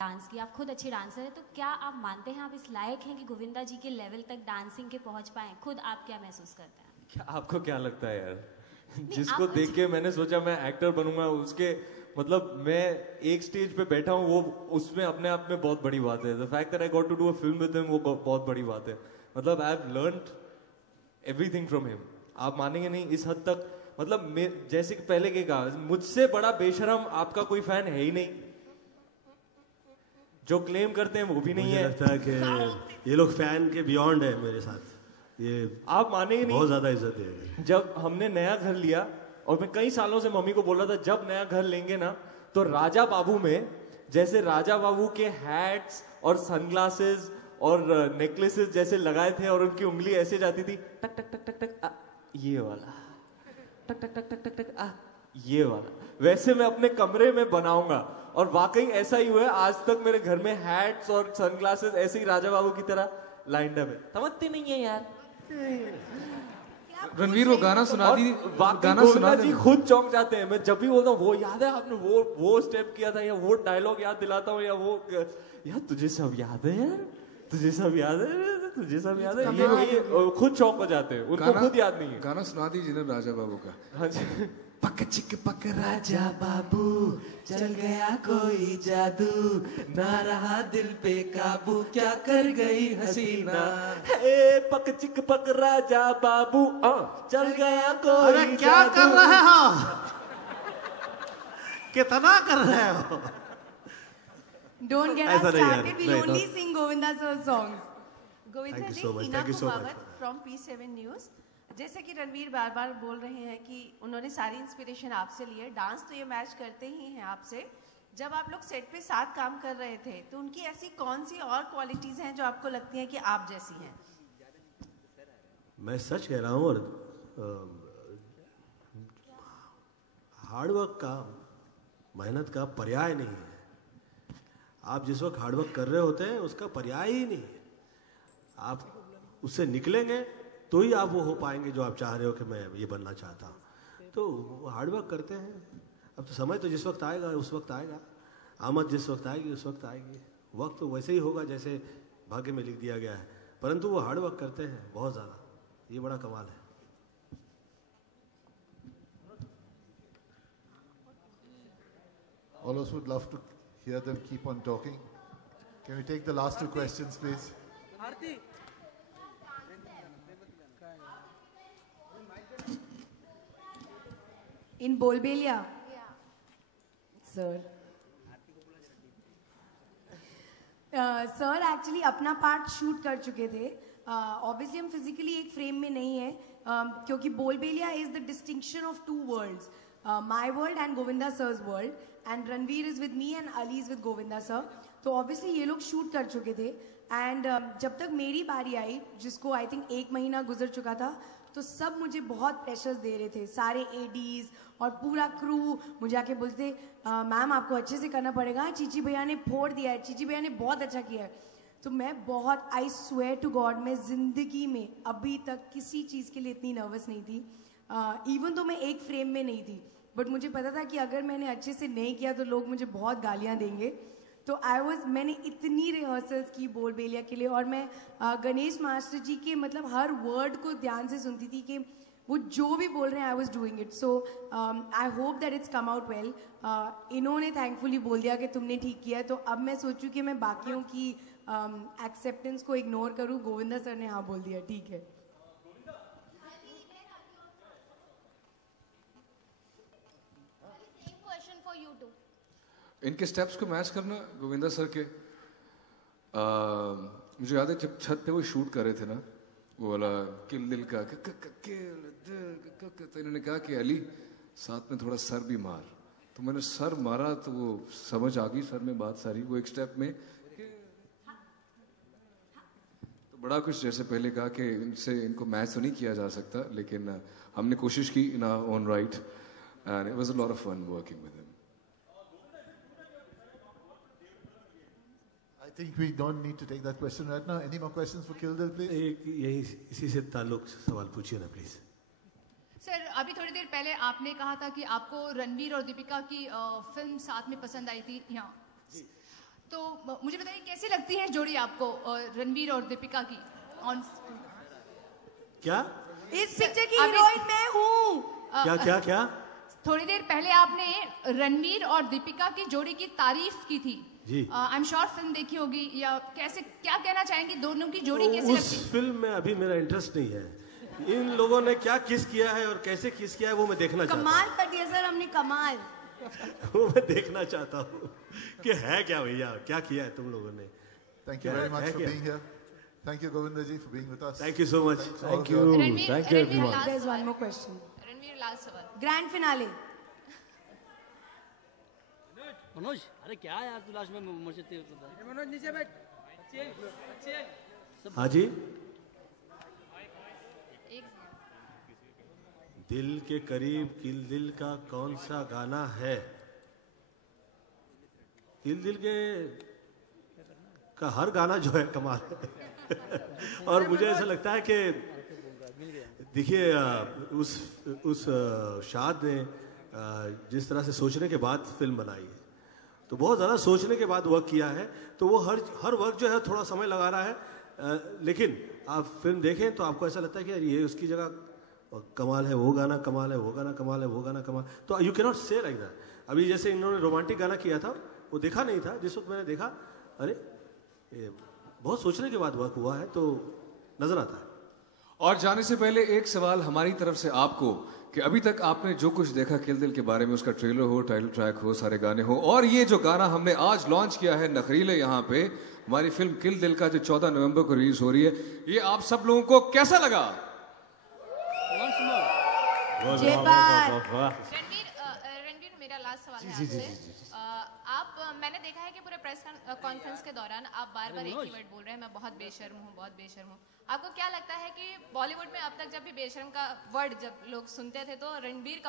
Dance की, आप खुद अच्छे डांसर हैं, तो क्या आप मानते हैं आप इस लायक हैं कि गोविंदा जी के लेवल तक डांसिंग के पहुंच पाएं? खुद आप क्या महसूस करते हैं? क्या आपको क्या लगता है यार? जिसको आप देख के मैंने सोचा मैं एक्टर बनूंगा, उसके मतलब मैं एक स्टेज पे बैठा हूँ, वो उसमें अपने आप में बहुत बड़ी बात है। The fact that I got to do a film with him, वो बहुत बड़ी बात है। मतलब I have learned everything from him. आप मानेंगे नहीं इस हद तक, मतलब जैसे कि पहले के कहा, मुझसे बड़ा बेशरम आपका कोई फैन है ही नहीं। जो क्लेम करते हैं वो भी नहीं है। मुझे लगता है कि ये लोग फैन के बियॉन्ड है मेरे साथ। ये आप मानेंगे नहीं, बहुत ज्यादा इज्जत है। जब हमने नया घर लिया और मैं कई सालों से मम्मी को बोल रहा था जब नया घर लेंगे ना, तो राजा बाबू में जैसे राजा बाबू के हैट्स और सनग्लासेस और नेकलेसेस जैसे लगाए थे और उनकी उंगली ऐसे जाती थी टक टक टक टक टक ये वाला, टक टक टक टक टक टक ये वाला, वैसे मैं अपने कमरे में बनाऊंगा। और वाकई ऐसा ही हुआ है। आज तक मेरे घर में हैट्स और सनग्लासेस ऐसे ही राजा बाबू की तरह लाइंड अप है। समझते नहीं है यार। रणवीर वो गाना सुना दी, गाना सुना जी खुद चौंक जाते हैं। मैं जब भी बोलता हूँ वो याद है आपने वो स्टेप किया था, या वो डायलॉग याद दिलाता हूँ, या वो यार तुझे सब याद है, यार तुझे सब याद है, तुझे सब याद है, ये खुद चौंक हो जाते हैं, उनको खुद याद नहीं है। गाना सुना दीजिए ना राजा बाबू का। हाँ जी। पक चिक पक राजा बाबू, चल गया कोई जादू, ना रहा दिल पे काबू, क्या कर गई हसीना। हे पक चिक पक राजा बाबू, चल गया कोई अरे क्या कर रहे हो? कितना कर रहे हो? Don't get us started. We'll only sing Govinda sir's songs. Govinda ji, Heena Kumawat from P7 news. जैसे कि रणवीर बार बार बोल रहे हैं कि उन्होंने सारी इंस्पिरेशन आपसे ली है, डांस तो ये मैच करते ही हैं आपसे। जब आप लोग सेट पे साथ काम कर रहे थे तो उनकी ऐसी कौन सी और क्वालिटीज हैं जो आपको लगती हैं कि आप जैसी हैं? मैं सच कह रहा हूँ, और हार्डवर्क का, मेहनत का पर्याय नहीं है। आप जिस वक्त हार्डवर्क कर रहे होते हैं उसका पर्याय ही नहीं है। आप उससे निकलेंगे तो ही आप वो हो पाएंगे जो आप चाह रहे हो कि मैं ये बनना चाहता हूँ। तो हार्डवर्क करते हैं। अब तो समय तो जिस वक्त आएगा उस वक्त आएगा, आमद जिस वक्त आएगी उस वक्त आएगी। वक्त तो वैसे ही होगा जैसे भाग्य में लिख दिया गया है, परंतु वो हार्डवर्क करते हैं बहुत ज़्यादा। ये बड़ा कमाल है। All of us would love to hear them keep on talking. Can we take the last two questions, please? In Bolbelia? Sir. Sir actually अपना पार्ट शूट कर चुके थे। ऑब्वियसली हम फिजिकली एक फ्रेम में नहीं है, क्योंकि बोलबेलिया is the distinction of two worlds, my world and Govinda sir's world, and Ranveer is with me and Ali is with Govinda sir. तो ऑब्वियसली ये लोग शूट कर चुके थे एंड जब तक मेरी बारी आई, जिसको आई थिंक 1 महीना गुजर चुका था, तो सब मुझे बहुत प्रेशर्स दे रहे थे, सारे एडीज और पूरा क्रू मुझे आके बोलते मैम आपको अच्छे से करना पड़ेगा, चीची भैया ने फोड़ दिया है, चीची भैया ने बहुत अच्छा किया है। तो मैं बहुत, आई स्वेयर टू गॉड, मैं जिंदगी में अभी तक किसी चीज़ के लिए इतनी नर्वस नहीं थी। इवन तो मैं एक फ्रेम में नहीं थी, बट मुझे पता था कि अगर मैंने अच्छे से नहीं किया तो लोग मुझे बहुत गालियाँ देंगे। तो मैंने इतनी रिहर्सल्स की बोलबेलिया के लिए, और मैं गणेश मास्टर जी के मतलब हर वर्ड को ध्यान से सुनती थी कि वो जो भी बोल रहे हैं I was doing it. So I hope that it's come out well. इन्होंने थैंकफुली बोल दिया कि तुमने ठीक किया है, तो अब मैं सोचूं कि मैं बाकियों की एक्सेप्टेंस को इग्नोर करूं। गोविंदा सर ने हाँ बोल दिया, ठीक है। इनके स्टेप्स को मैच करना गोविंदा सर के, मुझे याद है जब छत पे वो शूट कर रहे थे ना, वो वाला किल दिल का तो इन्होंने कहा कि अली साथ में थोड़ा सर भी मार, तो मैंने सर मारा तो वो समझ आ गई सर में बात सारी। वो एक स्टेप में तो बड़ा कुछ, जैसे पहले कहा कि इनको मैच तो नहीं किया जा सकता, लेकिन हमने कोशिश की in our own right and it was a lot of fun working with him. I think we don't need to take that question right now. Any more questions for Kill Dil, please? यही इसी से ताल्लुक सवाल पूछिए ना please. Sir अभी थोड़ी देर पहले आपने कहा था कि आपको रणवीर और दीपिका की फिल्म साथ में पसंद आई थी यहाँ, तो मुझे बताइए कैसी लगती है जोड़ी आपको रणवीर और दीपिका की ऑन क्या इस पिक्चर की हीरोइन मैं हूँ। क्या क्या क्या? थोड़ी देर पहले आपने रणवीर और दीपिका की जोड़ी की तारीफ की थी जी। आई एम श्योर फिल्म देखी होगी या कैसे क्या कहना चाहेंगे दोनों की जोड़ी कैसी लगती है? उस फिल्म में अभी मेरा इंटरेस्ट नहीं है। इन लोगों ने क्या किस किया है और कैसे किस किया है वो मैं देखना चाहता हूँ। कमाल कर दिया सर हमने, कमाल। वो मैं देखना चाहता हूँ कि है क्या भैया, क्या किया है तुम लोगों ने। Thank you very much for being here. Thank you, Govinda ji, for being with us. Thank you so much. Thank you. Thank you everyone. There's one more question. Ranveer last सवाल, ग्रैंड फिनाले। मनोज, अरे क्या यार तू last में मुझे मनोज नीचे बैठ। हाँ जी। दिल के करीब किल दिल का कौन सा गाना है? किल दिल के का हर गाना जो है कमाल है। और मुझे ऐसा लगता है कि देखिए उस शाद ने जिस तरह से सोचने के बाद फिल्म बनाई है, तो बहुत ज़्यादा सोचने के बाद वर्क किया है, तो वो हर वर्क जो है थोड़ा समय लगा रहा है, लेकिन आप फिल्म देखें तो आपको ऐसा लगता है कि यार ये उसकी जगह कमाल है, वो गाना कमाल है, वो गाना कमाल है, वो गाना कमाल। तो यू कैन नॉट से लाइक दैट। अभी जैसे इन्होंने रोमांटिक गाना किया था, वो देखा नहीं था, जिस वक्त मैंने देखा अरे ये बहुत सोचने के बाद वर्क हुआ है, तो नजर आता है। और जाने से पहले एक सवाल हमारी तरफ से आपको कि अभी तक आपने जो कुछ देखा किल दिल के बारे में, उसका ट्रेलर हो, टाइटल ट्रैक हो, सारे गाने हो, और ये जो गाना हमने आज लॉन्च किया है नखरीले यहाँ पे, हमारी फिल्म किल दिल का जो 14 नवंबर को रिलीज हो रही है, ये आप सब लोगों को कैसा लगा? रणवीर मेरा लास्ट सवाल है आपसे। आप मैंने देखा है कि पूरे प्रेस कॉन्फ्रेंस के दौरान आप बार बार एक ही वर्ड बोल रहे हैं, मैं बहुत बेशर्म हूँ, बहुत बेशर्म हूँ। आपको क्या लगता है कि बॉलीवुड में अब तक जब भी बेशर्म का वर्ड जब लोग सुनते थे तो रणबीर कपूर